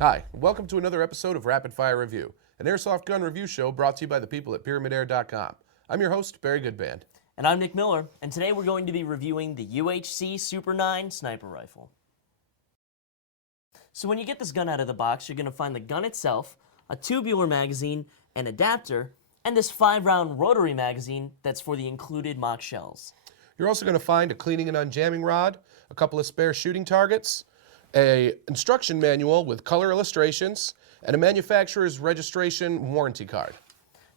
Hi, welcome to another episode of Rapid Fire Review, an airsoft gun review show brought to you by the people at pyramydair.com. I'm your host, Barry Goodband. And I'm Nick Miller, and today we're going to be reviewing the UHC Super 9 sniper rifle. So when you get this gun out of the box, you're going to find the gun itself, a tubular magazine, an adapter, and this 5-round rotary magazine that's for the included mock shells. You're also going to find a cleaning and unjamming rod, a couple of spare shooting targets, an instruction manual with color illustrations, and a manufacturer's registration warranty card.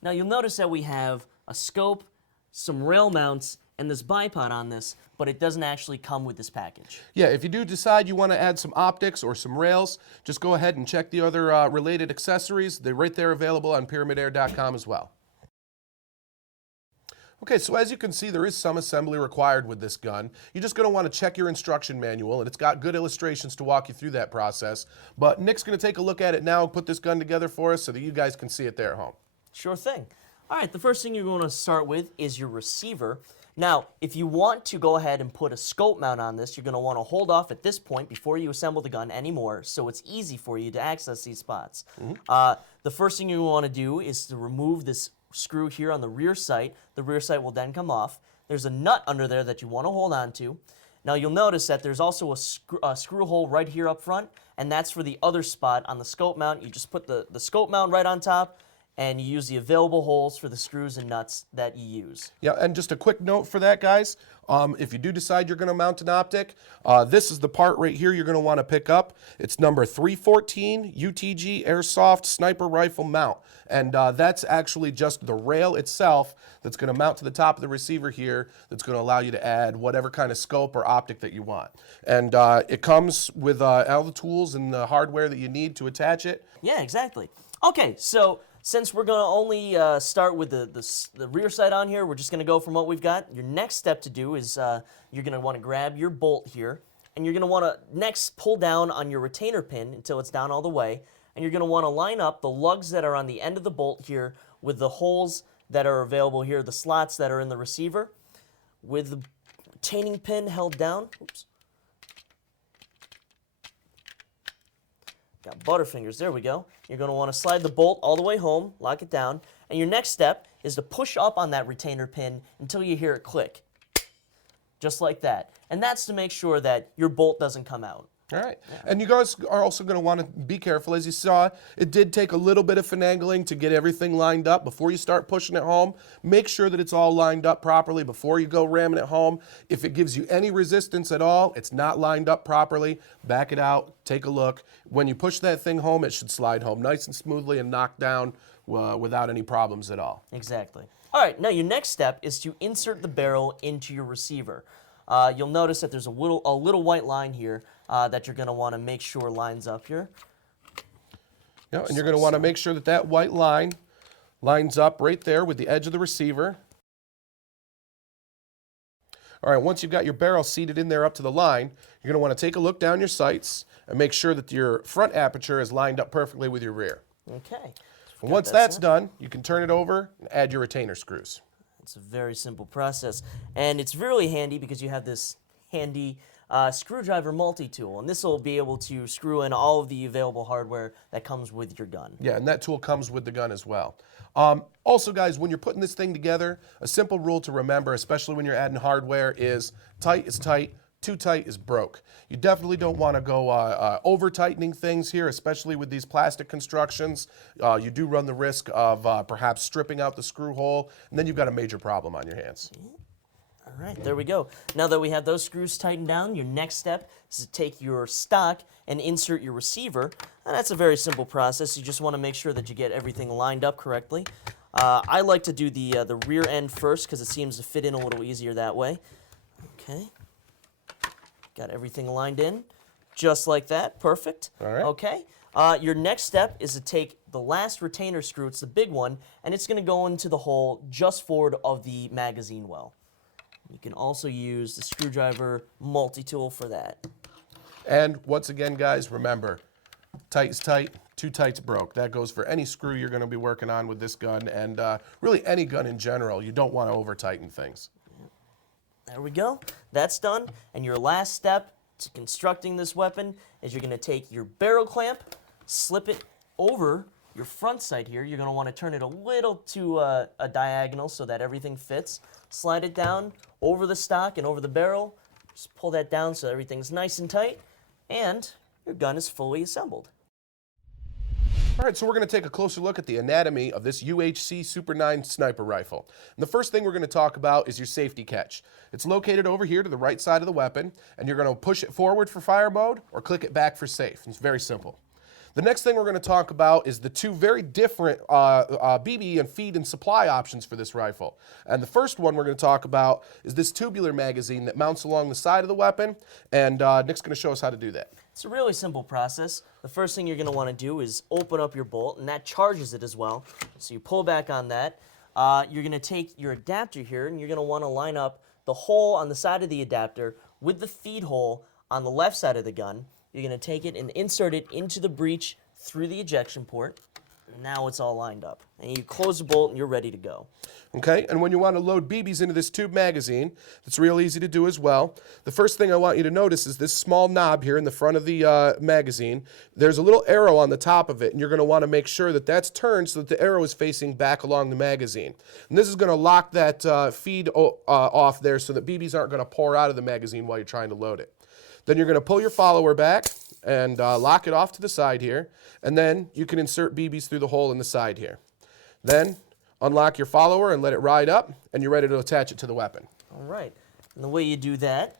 Now you'll notice that we have a scope, some rail mounts, and this bipod on this, but it doesn't actually come with this package. Yeah, if you do decide you want to add some optics or some rails, just go ahead and check the other related accessories. They're right there available on pyramydair.com as well. Okay, so as you can see, there is some assembly required with this gun. You're just going to want to check your instruction manual, and it's got good illustrations to walk you through that process. But Nick's going to take a look at it now and put this gun together for us so that you guys can see it there at home. Sure thing. All right, the first thing you're going to start with is your receiver. Now, if you want to go ahead and put a scope mount on this, you're going to want to hold off at this point before you assemble the gun anymore, so it's easy for you to access these spots. The first thing you want to do is to remove this screw here on the rear sight. The rear sight will then come off. There's a nut under there that you want to hold on to. Now you'll notice that there's also a screw hole right here up front, and that's for the other spot on the scope mount. You just put the scope mount right on top, and you use the available holes for the screws and nuts that you use. Yeah, and just a quick note for that, guys. If you do decide you're going to mount an optic, this is the part right here you're going to want to pick up. It's number 314 UTG Airsoft Sniper Rifle Mount. And that's actually just the rail itself that's going to mount to the top of the receiver here that's going to allow you to add whatever kind of scope or optic that you want. And it comes with all the tools and the hardware that you need to attach it. Yeah, exactly. Okay, so since we're going to only start with the rear sight on here, we're just going to go from what we've got. Your next step to do is you're going to want to grab your bolt here, and you're going to want to next pull down on your retainer pin until it's down all the way, and you're going to want to line up the lugs that are on the end of the bolt here with the holes that are available here, the slots that are in the receiver, with the retaining pin held down. Oops. Got butterfingers, there we go. You're going to want to slide the bolt all the way home, lock it down, and your next step is to push up on that retainer pin until you hear it click. Just like that. And that's to make sure that your bolt doesn't come out. All right. Yeah. And you guys are also going to want to be careful. As you saw, it did take a little bit of finagling to get everything lined up before you start pushing it home. Make sure that it's all lined up properly before you go ramming it home. If it gives you any resistance at all, it's not lined up properly, back it out, take a look. When you push that thing home, it should slide home nice and smoothly and knock down without any problems at all. Exactly. All right, now your next step is to insert the barrel into your receiver. You'll notice that there's a little white line here that you're going to want to make sure lines up here. Yeah, and you're going to want to make sure that that white line lines up right there with the edge of the receiver. All right, once you've got your barrel seated in there up to the line, you're going to want to take a look down your sights and make sure that your front aperture is lined up perfectly with your rear. Okay. And once that's done, you can turn it over and add your retainer screws. It's a very simple process, and it's really handy because you have this handy screwdriver multi-tool, and this will be able to screw in all of the available hardware that comes with your gun. Yeah, and that tool comes with the gun as well. Also, guys, when you're putting this thing together, a simple rule to remember, especially when you're adding hardware, is tight is tight, too tight is broke. You definitely don't want to go over-tightening things here, especially with these plastic constructions. You do run the risk of perhaps stripping out the screw hole, and then you've got a major problem on your hands. All right, there we go. Now that we have those screws tightened down, your next step is to take your stock and insert your receiver. And that's a very simple process. You just want to make sure that you get everything lined up correctly. I like to do the rear end first because it seems to fit in a little easier that way. Okay. Got everything lined in, just like that. Perfect. All right. Okay. Your next step is to take the last retainer screw, it's the big one, and it's going to go into the hole just forward of the magazine well. You can also use the screwdriver multi-tool for that. And once again, guys, remember, tight is tight, too tight's broke. That goes for any screw you're going to be working on with this gun, and really any gun in general. You don't want to over-tighten things. There we go. That's done. And your last step to constructing this weapon is you're going to take your barrel clamp, slip it over your front sight here. You're going to want to turn it a little to a diagonal so that everything fits. Slide it down over the stock and over the barrel. Just pull that down so everything's nice and tight, and your gun is fully assembled. All right, so we're going to take a closer look at the anatomy of this UHC Super 9 sniper rifle. And the first thing we're going to talk about is your safety catch. It's located over here to the right side of the weapon, and you're going to push it forward for fire mode or click it back for safe. It's very simple. The next thing we're going to talk about is the two very different BB and feed and supply options for this rifle. And the first one we're going to talk about is this tubular magazine that mounts along the side of the weapon, and Nick's going to show us how to do that. It's a really simple process. The first thing you're going to want to do is open up your bolt, and that charges it as well. So you pull back on that. You're going to take your adapter here, and you're going to want to line up the hole on the side of the adapter with the feed hole on the left side of the gun. You're going to take it and insert it into the breech through the ejection port. Now it's all lined up. And you close the bolt and you're ready to go. Okay, and when you want to load BBs into this tube magazine, it's real easy to do as well. The first thing I want you to notice is this small knob here in the front of the magazine. There's a little arrow on the top of it, and you're going to want to make sure that that's turned so that the arrow is facing back along the magazine. And this is going to lock that feed off there so that BBs aren't going to pour out of the magazine while you're trying to load it. Then you're going to pull your follower back and lock it off to the side here, and then you can insert BBs through the hole in the side here. Then unlock your follower and let it ride up, and you're ready to attach it to the weapon. All right. And the way you do that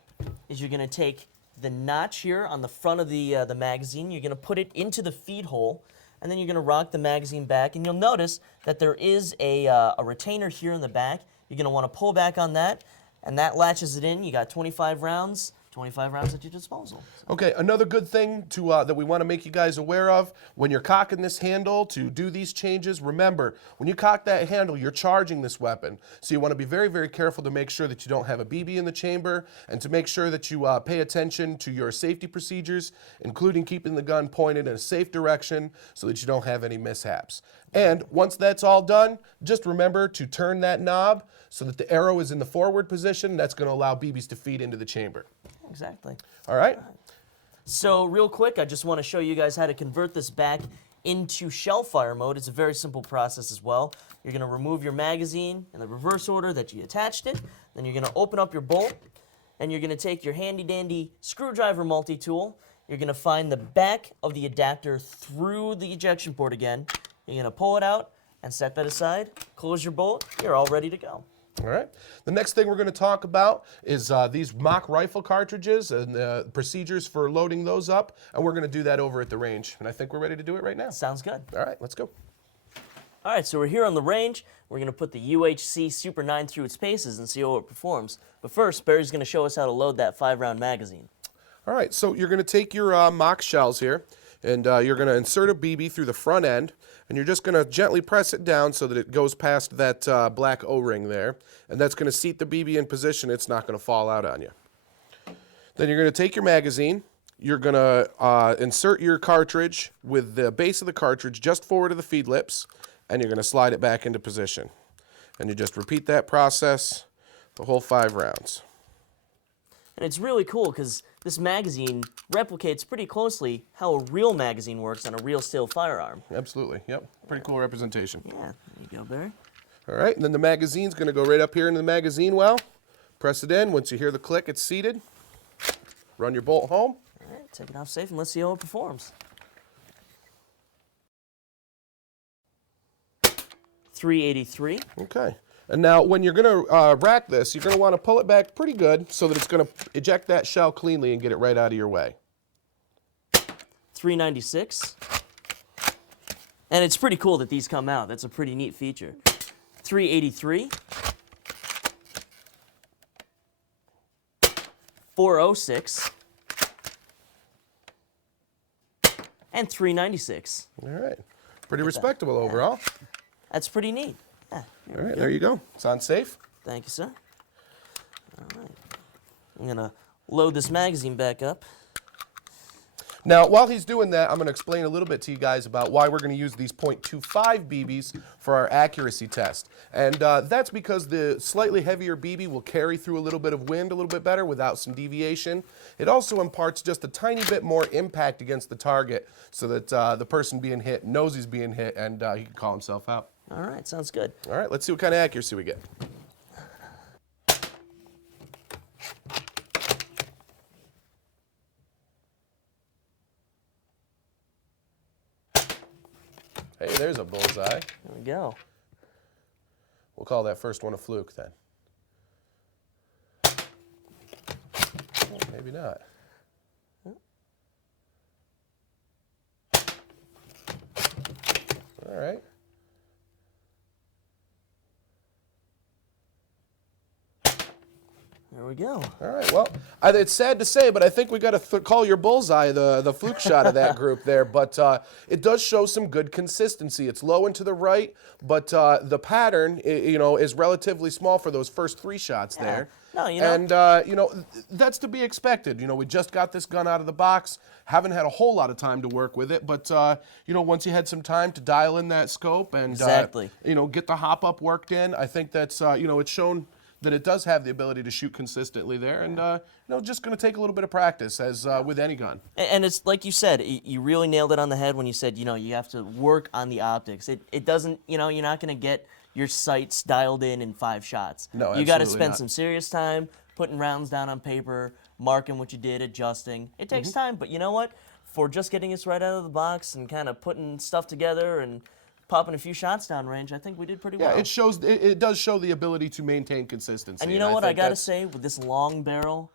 is you're going to take the notch here on the front of the magazine, you're going to put it into the feed hole, and then you're going to rock the magazine back, and you'll notice that there is a retainer here in the back. You're going to want to pull back on that, and that latches it in. You got 25 rounds at your disposal. Okay, another good thing that we want to make you guys aware of, when you're cocking this handle to do these changes, remember, when you cock that handle, you're charging this weapon. So you want to be very, very careful to make sure that you don't have a BB in the chamber, and to make sure that you pay attention to your safety procedures, including keeping the gun pointed in a safe direction so that you don't have any mishaps. And once that's all done, just remember to turn that knob so that the arrow is in the forward position. That's going to allow BBs to feed into the chamber. Exactly. All right? So real quick, I just want to show you guys how to convert this back into shell fire mode. It's a very simple process as well. You're going to remove your magazine in the reverse order that you attached it. Then you're going to open up your bolt, and you're going to take your handy-dandy screwdriver multi-tool. You're going to find the back of the adapter through the ejection port again. You're going to pull it out and set that aside. Close your bolt. You're all ready to go. All right. The next thing we're going to talk about is these mock rifle cartridges and procedures for loading those up, and we're going to do that over at the range. And I think we're ready to do it right now. Sounds good. All right, let's go. All right, so we're here on the range. We're going to put the UHC Super 9 through its paces and see how it performs. But first, Barry's going to show us how to load that 5-round magazine. All right, so you're going to take your mock shells here, and you're going to insert a BB through the front end, and you're just going to gently press it down so that it goes past that black O-ring there, and that's going to seat the BB in position. It's not going to fall out on you. Then you're going to take your magazine. You're going to insert your cartridge with the base of the cartridge just forward of the feed lips, and you're going to slide it back into position. And you just repeat that process the whole 5 rounds. And it's really cool because this magazine replicates pretty closely how a real magazine works on a real steel firearm. Absolutely, yep. Pretty cool representation. Yeah, there you go, Barry. All right, and then the magazine's going to go right up here into the magazine well. Press it in. Once you hear the click, it's seated. Run your bolt home. All right, take it off safe and let's see how it performs. 383. Okay. And now when you're going to rack this, you're going to want to pull it back pretty good so that it's going to eject that shell cleanly and get it right out of your way. 396. And it's pretty cool that these come out. That's a pretty neat feature. 383. 406. And 396. All right. Pretty respectable overall. That's pretty neat. Yeah, all right, there you go. It's on safe. Thank you, sir. All right. I'm going to load this magazine back up. Now, while he's doing that, I'm going to explain a little bit to you guys about why we're going to use these .25 BBs for our accuracy test. And that's because the slightly heavier BB will carry through a little bit of wind a little bit better without some deviation. It also imparts just a tiny bit more impact against the target so that the person being hit knows he's being hit and he can call himself out. All right, sounds good. All right, let's see what kind of accuracy we get. Hey, there's a bullseye. There we go. We'll call that first one a fluke then. Oh, maybe not. All right. There we go. All right, well, it's sad to say, but I think we got to call your bullseye the fluke shot of that group there. But it does show some good consistency. It's low and to the right, but the pattern, is relatively small for those first 3 shots there. No, And, that's to be expected. We just got this gun out of the box. Haven't had a whole lot of time to work with it, but, once you had some time to dial in that scope and, Exactly. Get the hop-up worked in, I think that's, it's shown that it does have the ability to shoot consistently there, and just going to take a little bit of practice, as with any gun. And it's like you said, you really nailed it on the head when you said, you have to work on the optics. It doesn't, you're not going to get your sights dialed in 5 shots. No, you got to absolutely spend not. some serious time putting rounds down on paper, marking what you did, adjusting. It takes time, but you know what? For just getting us right out of the box and kind of putting stuff together and popping a few shots down range, I think we did pretty well. Yeah, it does show the ability to maintain consistency. And you know what? I think got to that's- say, with this long barrel,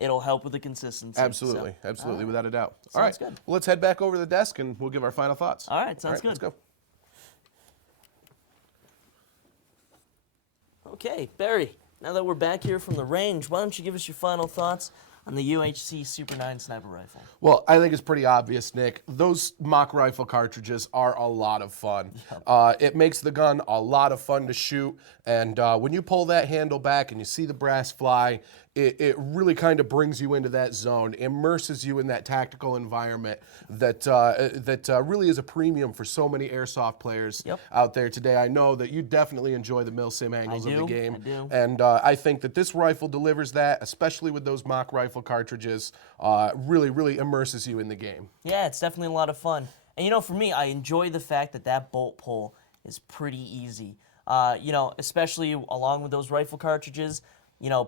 it'll help with the consistency. Absolutely, So, absolutely, without a doubt. Sounds All right, good. well, let's head back over to the desk and we'll give our final thoughts. All right, sounds good. Let's go. Okay, Barry, now that we're back here from the range, why don't you give us your final thoughts on the UHC Super 9 sniper rifle? Well, I think it's pretty obvious, Nick. Those mock rifle cartridges are a lot of fun. It makes the gun a lot of fun to shoot, and when you pull that handle back and you see the brass fly, it really kind of brings you into that zone, immerses you in that tactical environment that really is a premium for so many airsoft players out there today. I know that you definitely enjoy the mil-sim angles of the game, I do. and I think that this rifle delivers that, especially with those mock rifle cartridges. Really, really immerses you in the game. Yeah, it's definitely a lot of fun. And for me, I enjoy the fact that bolt pull is pretty easy. Especially along with those rifle cartridges,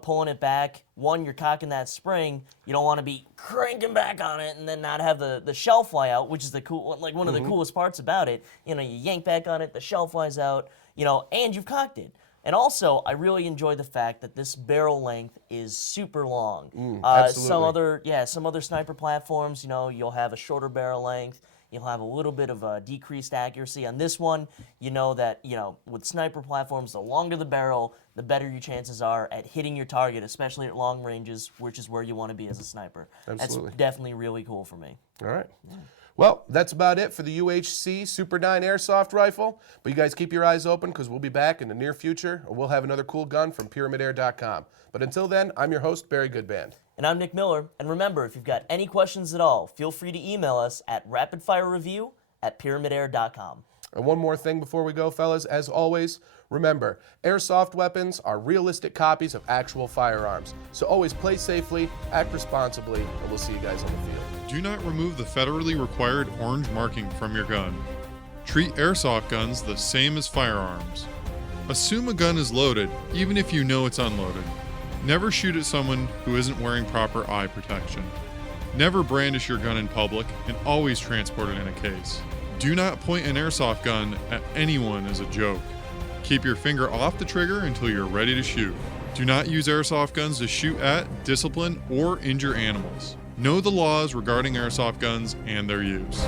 pulling it back. One, you're cocking that spring. You don't want to be cranking back on it and then not have the shell fly out, which is the cool, like one of the coolest parts about it. You yank back on it, the shell flies out, and you've cocked it. And also, I really enjoy the fact that this barrel length is super long. Absolutely. Some other sniper platforms, you'll have a shorter barrel length. You'll have a little bit of a decreased accuracy. On this one, with sniper platforms, the longer the barrel, the better your chances are at hitting your target, especially at long ranges, which is where you want to be as a sniper. Absolutely. That's definitely really cool for me. All right. Yeah. Well, that's about it for the UHC Super 9 Airsoft Rifle. But you guys keep your eyes open because we'll be back in the near future, and we'll have another cool gun from pyramydair.com. But until then, I'm your host, Barry Goodband. And I'm Nick Miller. And remember, if you've got any questions at all, feel free to email us at rapidfirereview@pyramydair.com. And one more thing before we go, fellas. As always, remember, airsoft weapons are realistic copies of actual firearms. So always play safely, act responsibly, and we'll see you guys on the field. Do not remove the federally required orange marking from your gun. Treat airsoft guns the same as firearms. Assume a gun is loaded, even if you know it's unloaded. Never shoot at someone who isn't wearing proper eye protection. Never brandish your gun in public, and always transport it in a case. Do not point an airsoft gun at anyone as a joke. Keep your finger off the trigger until you're ready to shoot. Do not use airsoft guns to shoot at, discipline, or injure animals. Know the laws regarding airsoft guns and their use.